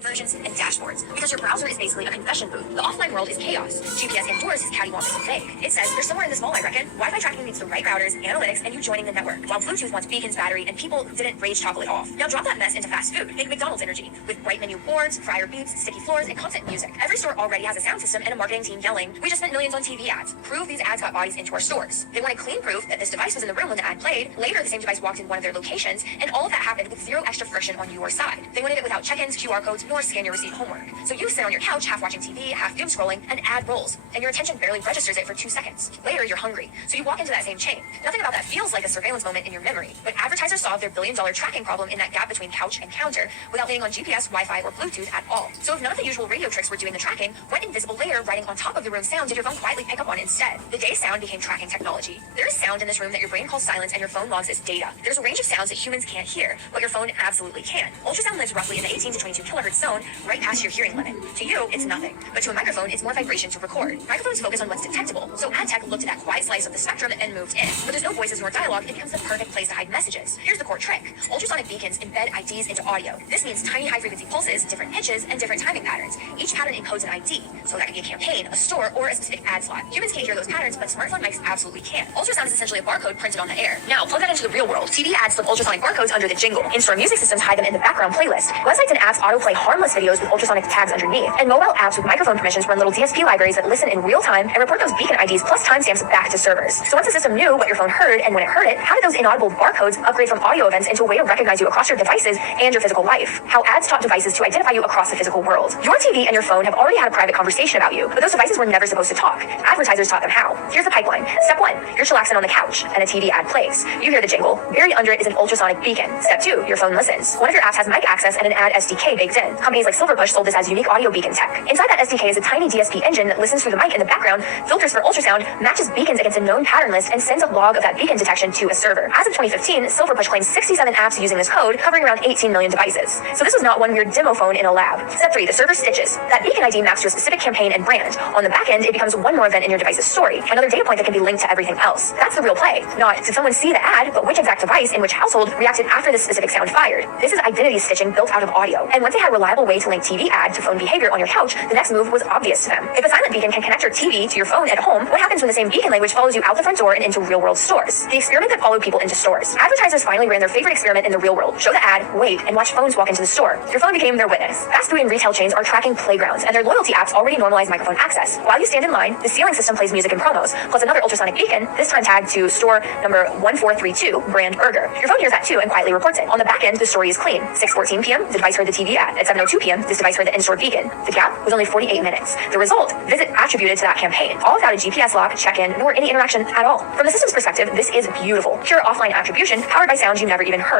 conversions, and dashboards. Because your browser is basically a confession booth. The offline world is chaos. GPS indoors is cattywampus and vague. It says, there's somewhere in this mall, I reckon. Wi-Fi tracking needs the right routers, analytics, and you joining the network. While Bluetooth wants beacons, battery, and people didn't rage toggle it off. Now drop that mess into fast food. Think McDonald's energy. With bright menu boards, fryer beeps, sticky floors, and constant music. Every store already has a sound system and a marketing team yelling, we just spent millions on TV ads. Prove these ads got bodies into our stores. They wanted clean proof that this device was in the room when the ad played. Later, the same device walked in one of their locations, and all of that happened with zero extra friction on your side. They wanted it without check-ins, QR codes, nor scan your receipt homework. So you sit on your couch, half watching TV, half doom scrolling, an ad rolls, and your attention barely registers it for 2 seconds. Later, you're hungry, so you walk into that same chain. Nothing about that feels like a surveillance moment in your memory, but advertisers solved their billion-dollar tracking problem in that gap between couch and counter without being on GPS, Wi-Fi, or Bluetooth at all. So if none of the usual radio tricks were doing the tracking, what invisible layer riding on top of the room's sound did your phone quietly pick up on instead? The day sound became tracking technology. There is sound in this room that your brain calls silence and your phone logs as data. There's a range of sounds that humans can't hear, but your phone absolutely can. Ultrasound lives roughly in the 18 to 22 kilohertz zone, right past your hearing limit. To you, it's nothing, but to a microphone, it's more vibration to record. Microphones focus on what's detectable, so ad tech looked at that quiet slice of the spectrum and moved in. But there's no voices nor dialogue, it becomes the perfect place to hide messages. Here's the core trick. Ultrasonic beacons embed IDs into audio. This means tiny high-frequency pulses, different pitches, and different timing patterns. Each pattern encodes an ID, so that could be a campaign, a store, or a specific ad slot. Humans can't hear those patterns, but smartphone mics absolutely can. Ultrasound is essentially a barcode printed on the air. Now, plug that into the real world. TV ads slip ultrasonic barcodes under the jingle. In-store music systems hide them in the background playlist. Websites and apps autoplay harmless videos with ultrasonic tags underneath. And mobile apps with microphone permissions run little DSP libraries that listen in real time and report those beacon IDs plus timestamps back to servers. So once the system knew what your phone heard and when it heard it, how did those inaudible barcodes upgrade from audio events into a way to recognize you across your devices and your physical life? How ads taught devices to identify you across the physical world. Your TV and your phone have already had a private conversation about you, but those devices were never supposed to talk. Advertisers taught them how. Here's the pipeline. Step 1, you're chillaxing on the couch and a TV ad plays. You hear the jingle. Buried under it is an ultrasonic beacon. Step 2, your phone listens. One of your apps has mic access and an ad SDK baked in. Companies like Silverpush sold this as unique audio beacon tech. Inside that SDK is a tiny DSP engine that listens through the mic in the background, filters for ultrasound, matches beacons against a known pattern list, and sends a log of that beacon detection to a server. As of 2015, Silverpush claims 67 apps using this code, covering around 18 million devices. So this was not one weird demo phone in a lab. Step 3, the server stitches. That beacon ID maps to a specific campaign and brand. On the back end, it becomes one more event in your device's story, another data point that can be linked to everything else. That's the real play. Not did someone see the ad, but which exact device in which household reacted after this specific sound fired. This is identity stitching built out of audio. And once they had a reliable way to link TV ad to phone behavior on your couch, the next move was obvious to them. If a silent beacon can connect your TV to your phone at home, what happens when the same beacon language follows you out the front door and into real-world stores? The experiment that followed people into stores. Advertisers finally ran their favorite experiment in the real world. Show the ad, wait, and watch phones walk into the store. Your phone became their witness. Fast food and retail chains are tracking playgrounds, and their loyalty apps already normalize microphone access. While you stand in line, the ceiling system plays music and promos, plus another ultrasonic beacon, this time tagged to store number 1432, brand burger. Your phone hears that too and quietly reports it. On the back end, the story is clean. 6:14 p.m., the device heard the TV ad. At 7:02 p.m., this device heard the in-store beacon. The gap was only 48 minutes. The result, visit attributed to that campaign, all without a GPS lock, check-in, nor any interaction at all. From the system's perspective, this is beautiful. Pure offline attribution, powered by sounds you never even heard.